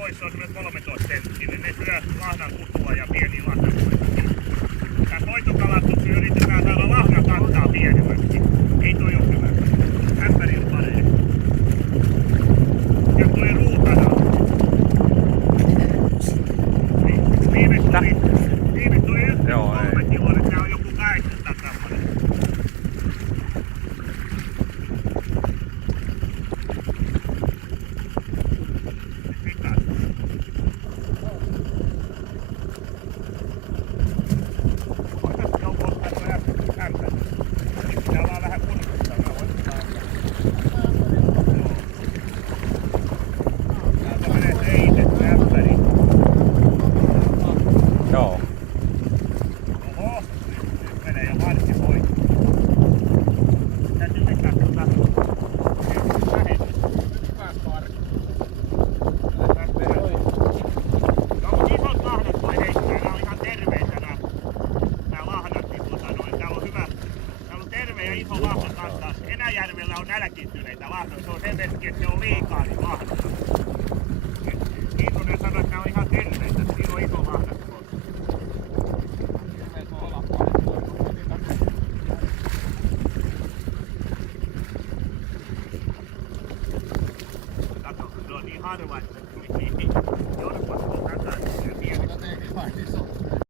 pois, se on semmoinen 13 senttinen. Ne syö lahnan kutua ja pieniä lahnakoitakin. Tässä hoitokalastuksessa yritetään saada lahnakantaa pienemmäksi. Ei toi oo hyvä. Ämpäri on parempi. Ja tuli ruutana. Viime tuli 1,3 kiloa, että tää on joku 800 grammanen. Joo. Oho, nyt menee jo varsin pois. Täytyy vetää vähemmän. No mut isot lahdat voi heittää, nää on ihan terveitä nää lahdat, niin täällä on hyvä. Täällä on terve ja iso lahdakanta. Enäjärvellä on nälkiintyneitä lahdoja, se on sen merkki, että se on liikaa niin lahdoja. Kiitonen sanoi, että nää on ihan terveitä, siinä on iso lahdat. Kato, se on niin harva, että